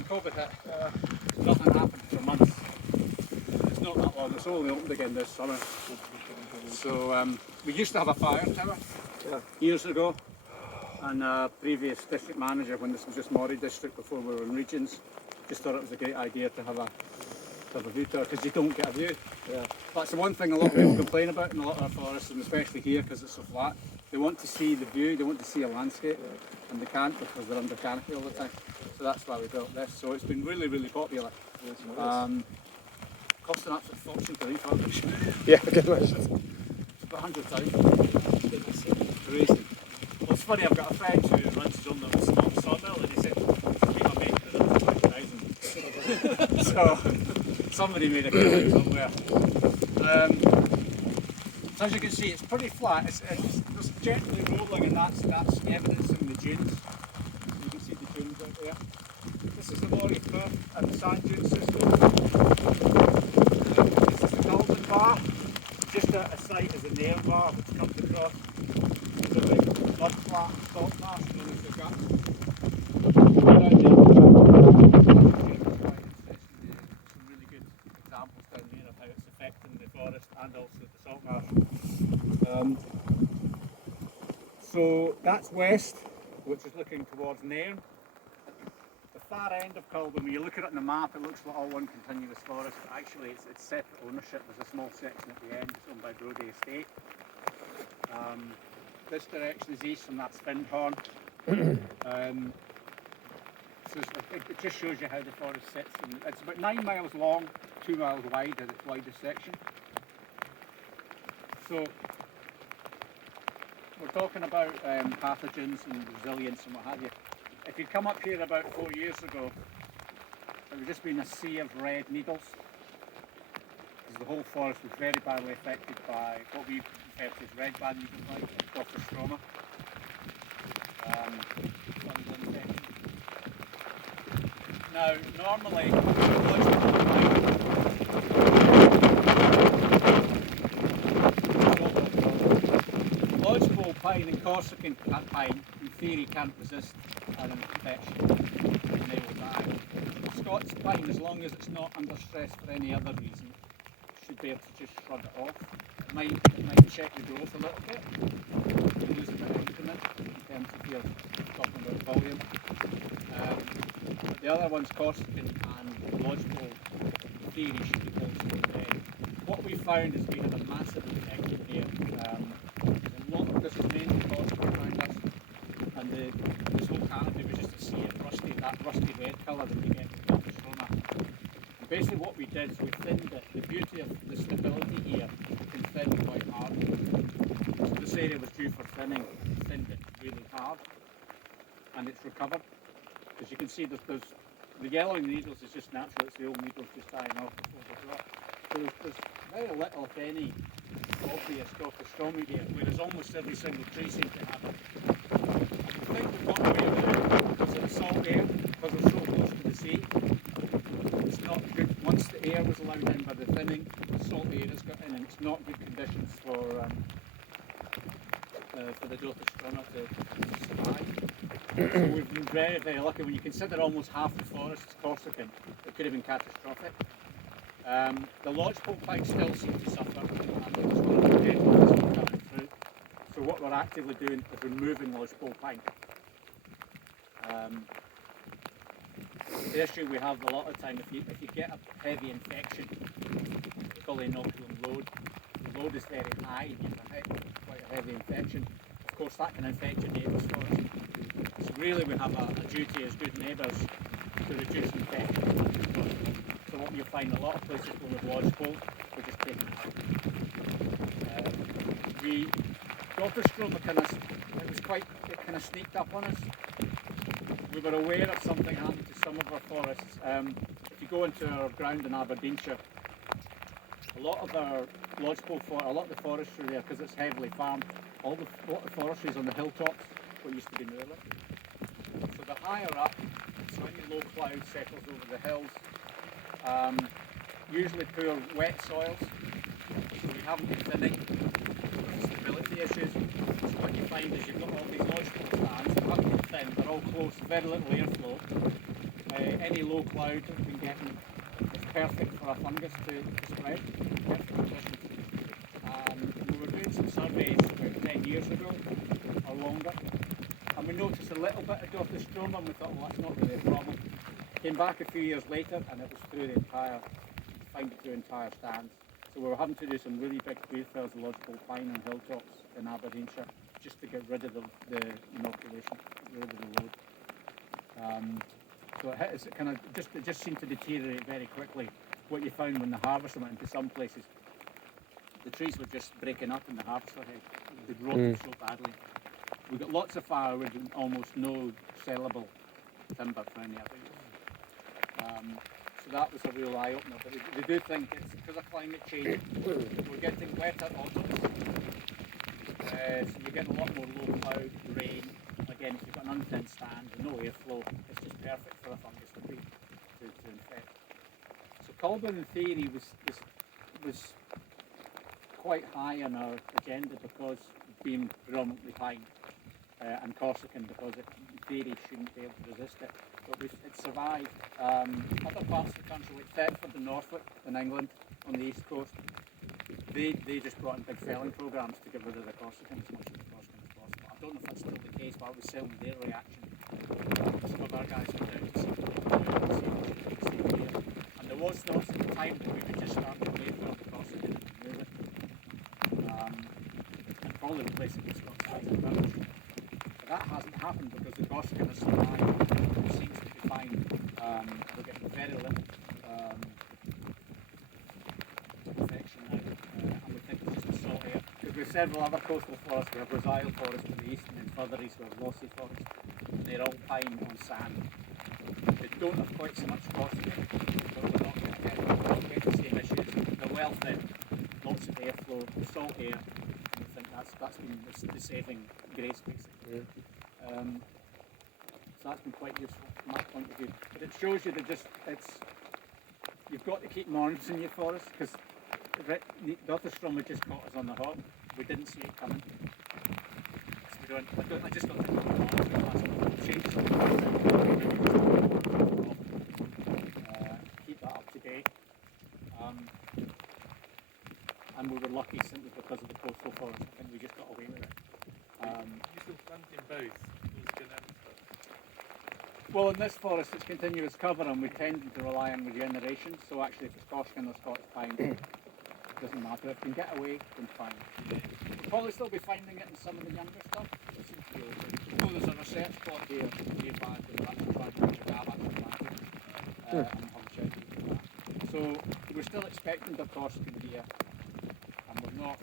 when COVID hit, nothing happened for months. It's not that long, it's only opened again this summer. So we used to have a fire tower years ago, and a previous district manager, when this was just Moray district before we were in regions, just thought it was a great idea to have a view tower, because you don't get a view. That's the one thing a lot of people complain about in a lot of our forests, and especially here because it's so flat. They want to see the view, they want to see a landscape, and they can't because they're under canopy all the time. So that's why we built this. So it's been really, really popular. Cost an absolute fortune to refurbish. Yeah, I can imagine. It's about 100,000. Crazy. Well, it's funny, I've got a friend who runs his own little sawmill, and he said, "Be my mate, but it was 20,000." So somebody made a killing somewhere. So as you can see, it's pretty flat. It's gently rolling, and that's evidence in the dunes. You can see the dunes out there. This is the Moray Firth and the sand dune system. This is the Culbin bar. Just at a site is a nair bar which comes across. There's a big mud flat salt marsh known as the Gut. Some really good examples down there of how it's affecting the forest and also the salt marsh. So that's west, which is looking towards Nairn. The far end of Culbin, when you look at it on the map, it looks like all one continuous forest, but actually it's separate ownership. There's a small section at the end, it's owned by Brodie Estate. This direction is east, and that's Findhorn. So it just shows you how the forest sits. And it's about 9 miles long, 2 miles wide at its widest section. So we're talking about pathogens and resilience and what have you. If you'd come up here about 4 years ago, there would just been a sea of red needles, because the whole forest was very badly affected by what we refer to as red band needle blight, Dr. Stroma. Now, normally, lodgepole pine and Corsican pine, in theory, can't resist an infection, and they will die. Scots pine, as long as it's not under stress for any other reason, should be able to just shrug it off. It might check the growth a little bit, you lose a bit of increment in terms of your talking about volume. The other one's Corsican and lodgepole, in theory, should be also dead. What we found is we had a massive infection here. This is mainly Corsican around us, and this whole canopy was just a sea of that rusty red colour that you get with Dr. Stroma. And basically what we did is we thinned it. The beauty of the stability here, you can thin quite hard. So this area was due for thinning, we thinned it really hard, and it's recovered. As you can see, there's the yellowing needles is just natural, it's the old needles just dying off before they grow up. So there's very little, if any, obvious Dr. Stroma here, whereas almost every single tree seems to have it. I think we've got away with it because of the salt air, because we're so close to the sea. It's not good, once the air was allowed in by the thinning, the salt air has got in, and it's not good conditions for the Dr. Stroma to survive. So we've been very, very lucky. When you consider almost half the forest is Corsican, it could have been catastrophic. The lodgepole pine still seem to suffer, and it was one of the dead ones coming through. So what we're actively doing is removing lodgepole pine. The issue we have a lot of time, if you get a heavy infection, we call the inoculum load. The load is very high, and you have quite a heavy infection. Of course, that can infect your neighbour's forest. So really, we have a duty as good neighbours to reduce infection. So what you find, a lot of places where we've lodgepole, we're just taking it out. Dr. Stroma it kind of sneaked up on us. We were aware of something happening to some of our forests. If you go into our ground in Aberdeenshire, a lot of our lodgepole a lot of the forestry there, because it's heavily farmed, a lot of forestry is on the hilltops, what used to be moorland. So the higher up, so any low cloud settles over the hills, usually poor wet soils, so we haven't been thinning because of stability issues. So what you find is you've got all these lodgepole stands that haven't been thinned, they're all close, very little airflow. any low cloud that we've been getting, it's perfect for a fungus to spread. Perfect condition. We were doing some surveys about 10 years ago or longer, and we noticed a little bit of Dothrostoma, and we thought, well, that's not really a problem. Came back a few years later, and it was through the entire, find it through entire stands. So we were having to do some really big clear-fell zoological pine on hilltops in Aberdeenshire just to get rid of the inoculation, get rid of the load. So it just seemed to deteriorate very quickly. What you found when the harvester went into some places, the trees were just breaking up in the harvester head. They'd rotted so badly. We got lots of firewood and almost no sellable timber for any other use. So that was a real eye-opener. But they do think it's because of climate change. We're getting wetter autumns. So you get a lot more low cloud, rain. Again, if you've got an unthinned stand and no airflow, it's just perfect for a fungus to infect. So Culbin in theory was quite high on our agenda because being predominantly pine and Corsican, because it in theory shouldn't be able to resist it. But it survived. Other parts of the country like Thetford and Norfolk in England on the east coast, they just brought in big felling programs to get rid of the Corsican as much of the Corsican as possible. I don't know if that's still the case, but I was selling their reaction. Some of our guys went down to see there. And there was thoughts at the time that we would just start to wait for the Corsican and move it. And probably replace it with Scots and British. But that hasn't happened because the Corsican has survived. It seems to be fine. We're getting very little infection now. And we think it's just the salt air. Because we have several other coastal forests. We have Rosile forest to the east, and then further east we have Lossy forest. And they're all pine on sand. They don't have quite so much Corsican, but we're not getting the same issues. They're well thin, lots of airflow, salt air. And we think that's been the saving grace basically. So that's been quite useful from that point of view. But it shows you that you've got to keep monitoring your forest, because the Dothrostoma just caught us on the hop. We didn't see it coming. So I just don't think we can monitor it. That's what changed. Keep that up to date. And we were lucky simply because of the coastal forest. I think we just got away with it. You still planting both? Well, in this forest it's continuous cover, and we tend to rely on regeneration, so actually if it's Corsican or Scottish pine, it doesn't matter. If we can get away, then fine. We'll probably still be finding it in some of the younger stuff. It seems to be okay. We know there's a research plot here nearby where we're actually trying to get that planted and have a check for that. So we're still expecting the Corsican here, and we're not.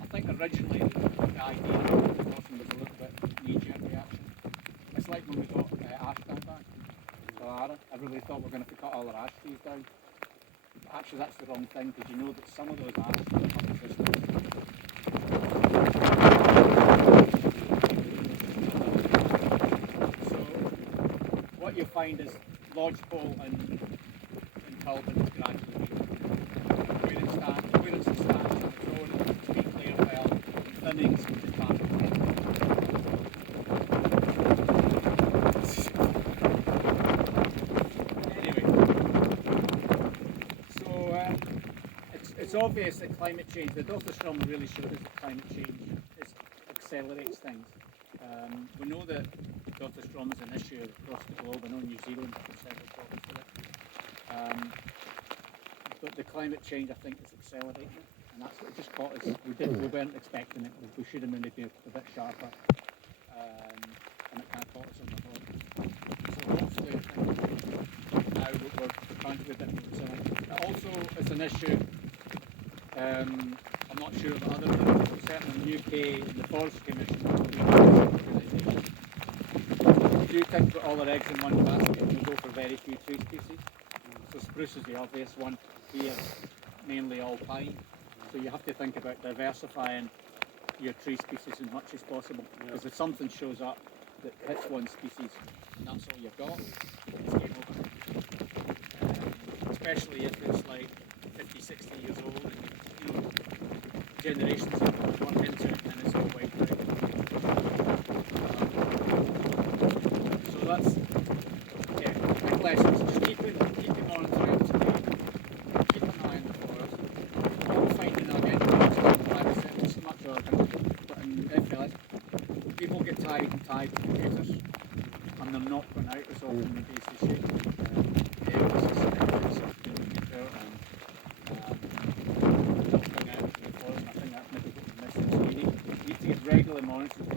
I think originally the idea of the Corsican was a little bit knee-jerk reaction. It's like when we got ash down back, Sahara. Everybody thought we were going to have to cut all our ash trees down. But actually that's the wrong thing, because you know that some of those ash trees have resistance. So what you'll find is lodgepole in Culbin is gradually weeding stands on its own, to be clear well, and thinnings and just back. It's obvious that climate change, the Dothrostoma really showed us that climate change accelerates things. We know that Dothrostoma is an issue across the globe. I know New Zealand has several problems with it. But the climate change, I think, is accelerating it, and that's what it just caught us. We weren't expecting it. We should have maybe been a bit sharper, and it kind of caught us on the hop. So hopefully, now we're trying to be a bit more resilient. It also is an issue. I'm not sure about other things, but certainly in the UK, the Forest Commission do tend to put all their eggs in one basket, and we go for very few tree species. So spruce is the obvious one. Here, mainly all pine. So you have to think about diversifying your tree species as much as possible. Because if something shows up that hits one species, and that's all you've got, it's game over. Especially if it's like 50, 60 years old, and generations have run into it, and it's all wiped out. So that's, tide and tide computers, and they're not going out as often as they should. The emphasis on something computer and not going out as before, and I think that's maybe what we're missing. So you need to get regular monitoring